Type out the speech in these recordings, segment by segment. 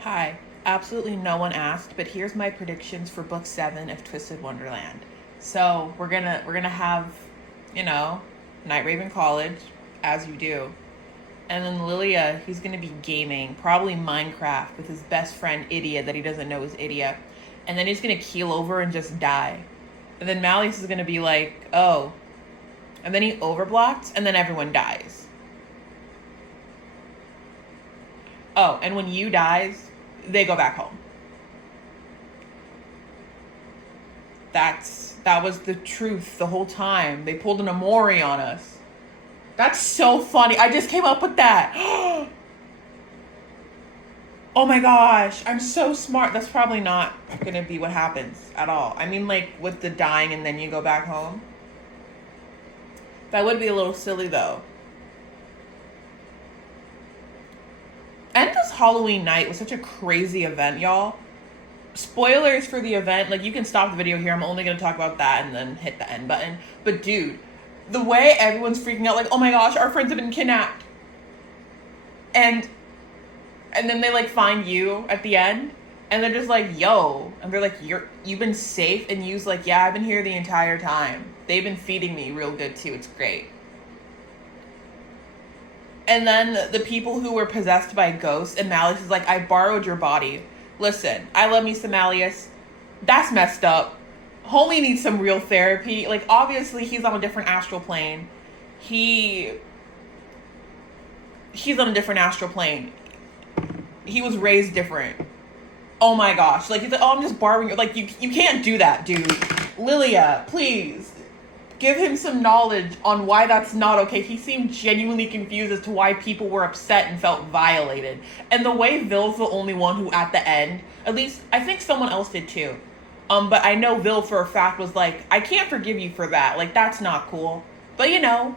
Hi. Absolutely no one asked, but here's my predictions for book 7 of Twisted Wonderland. So we're gonna have, you know, Night Raven College, as you do. And then Lilia, he's gonna be gaming, probably Minecraft with his best friend Idia that he doesn't know is Idia. And then he's gonna keel over and just die. And then Malleus is gonna be like, oh. And then he overblocks, and then everyone dies. Oh, and when Yu dies, they go back home. That was the truth the whole time. They pulled an Amori on us. That's so funny. I just came up with that. Oh my gosh, I'm so smart. That's probably not gonna be what happens at all. I mean, like with the dying and then you go back home. That would be a little silly though. And this Halloween night was such a crazy event, y'all. Spoilers for the event. Like, you can stop the video here. I'm only going to talk about that and then hit the end button. But, dude, the way everyone's freaking out, like, oh my gosh, our friends have been kidnapped. And then they, like, find you at the end. And they're just like, yo. And they're like, you've been safe? And Yu's like, yeah, I've been here the entire time. They've been feeding me real good, too. It's great. And then the people who were possessed by ghosts, and Malleus is like, I borrowed your body. Listen, I love me some Malleus. That's messed up. Homie needs some real therapy. Like, obviously, he's on a different astral plane. He's on a different astral plane. He was raised different. Oh my gosh. Like, he's like, oh, I'm just borrowing your... Like, you can't do that, dude. Lilia, please. Give him some knowledge on why that's not okay. He seemed genuinely confused as to why people were upset and felt violated. And the way Vil's the only one who, at the end, at least, I think someone else did too. But I know Vil for a fact was like, I can't forgive you for that. Like, that's not cool. But,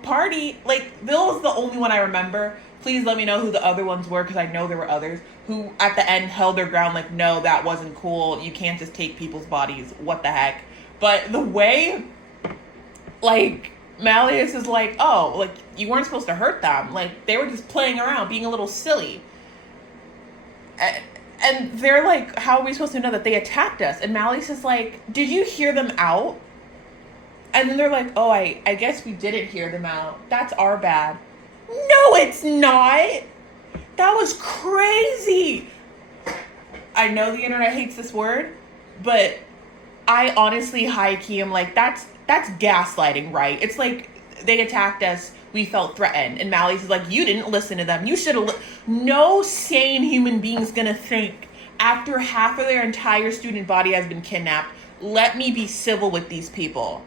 party, like, Vil was the only one I remember. Please let me know who the other ones were, because I know there were others who, at the end, held their ground like, no, that wasn't cool. You can't just take people's bodies. What the heck? But the way... Like, Malleus is like, oh, like, you weren't supposed to hurt them. Like, they were just playing around, being a little silly. And they're like, how are we supposed to know that they attacked us? And Malleus is like, did you hear them out? And then they're like, oh, I guess we didn't hear them out. That's our bad. No, it's not. That was crazy. I know the internet hates this word, but I honestly high-key am like, that's gaslighting, right? It's like, they attacked us, we felt threatened, and Malleus is like, you didn't listen to them. You should have... No sane human being's gonna think, after half of their entire student body has been kidnapped, let me be civil with these people.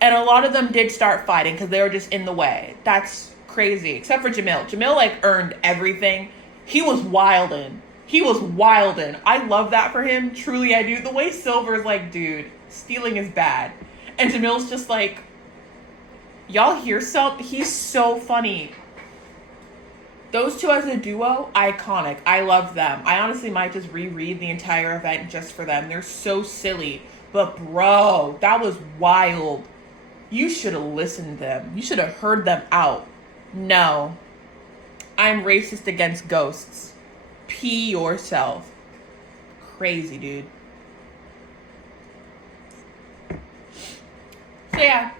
And a lot of them did start fighting, because they were just in the way. That's crazy. Except for Jamil. Jamil, like, earned everything. He was wildin'. I love that for him. Truly, I do. The way Silver's like, dude, stealing is bad. And Jamil's just like, y'all hear something? He's so funny. Those two as a duo, iconic. I love them. I honestly might just reread the entire event just for them. They're so silly. But bro, that was wild. You should have listened to them. You should have heard them out. No. I'm racist against ghosts. Pee yourself. Crazy, dude. So yeah,